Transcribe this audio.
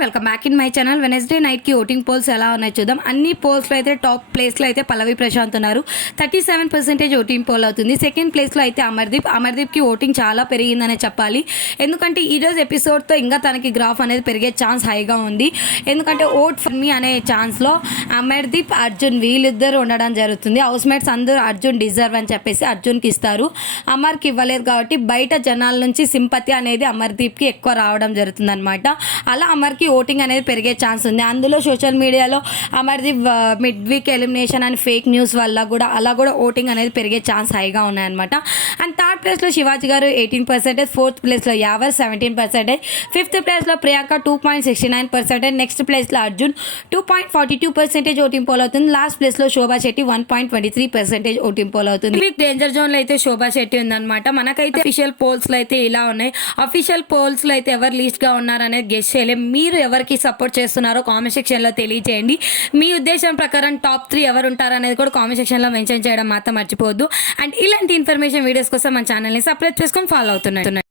Welcome back in my channel. Wednesday నైట్కి voting poles ఎలా ఉన్నాయి చూద్దాం. అన్ని పోల్స్లో అయితే టాప్ ప్లేస్లో అయితే పల్లవి ప్రశాంత్ ఉన్నారు. 37% ఓటింగ్ పోల్ అవుతుంది. సెకండ్ ప్లేస్లో అయితే అమర్దీప్కి ఓటింగ్ చాలా పెరిగిందనే చెప్పాలి. ఎందుకంటే ఈరోజు ఎపిసోడ్తో ఇంకా తనకి గ్రాఫ్ అనేది పెరిగే ఛాన్స్ హైగా ఉంది. ఎందుకంటే ఓట్ ఫర్ మీ అనే ఛాన్స్లో అమర్దీప్, అర్జున్ వీళ్ళిద్దరు ఉండడం జరుగుతుంది. హౌస్ మేట్స్ అందరూ అర్జున్ డిజర్వ్ అని చెప్పేసి అర్జున్కి ఇస్తారు. అమర్కి ఇవ్వలేదు కాబట్టి బయట జనాల నుంచి సింపతి అనేది అమర్దీప్కి ఎక్కువ రావడం జరుగుతుంది అనమాట. అలా అమర్కి ఓటింగ్ అనేది పెరిగే ఛాన్స్ ఉంది. అందులో సోషల్ మీడియాలో అమర్దీప్ మిడ్ వీక్ ఎలిమినేషన్ అని ఫేక్ న్యూస్ వల్ల కూడా అలా కూడా ఓటింగ్ అనేది పెరిగే ఛాన్స్ హైగా ఉన్నాయన్నమాట. అండ్ థర్డ్ ప్లేస్లో శివాజీ గారు 18%, ఫోర్త్ ప్లేస్లో యావర్ 17%, ఫిఫ్త్ ప్లేస్లో ప్రియాంక 2.69%, నెక్స్ట్ ప్లేస్లో అర్జున్ 2.42% ఓటింగ్ పోల్ అవుతుంది. లాస్ట్ ప్లేస్లో శోభా శెట్టి 1.23% ఓటింగ్ పోల్ అవుతుంది. డేంజర్ జోన్లో అయితే శోభా శెట్టి ఉందన్నమాట. మనకైతే అఫీషియల్ పోల్స్లో అయితే ఇలా ఉన్నాయి. అఫీషియల్ పోల్స్లో అయితే ఎవరు లీస్ట్గా ఉన్నారనేది గెస్ చేయలేం. మీరు ఎవరికి సపోర్ట్ చేస్తున్నారో కామెంట్ సెక్షన్లో తెలియజేయండి. మీ ఉద్దేశం ప్రకారం టాప్ 3 ఎవరు ఉంటారనేది కూడా కామెంట్ సెక్షన్లో మెన్షన్ చేయడం మాత్రం మర్చిపోవద్దు. అండ్ ఇలాంటి ఇన్ఫర్మేషన్ వీడియోస్ కోసం మన ఛానల్ని సబ్స్క్రైబ్ చేసుకొని ఫాలో అవుతున్నాయి.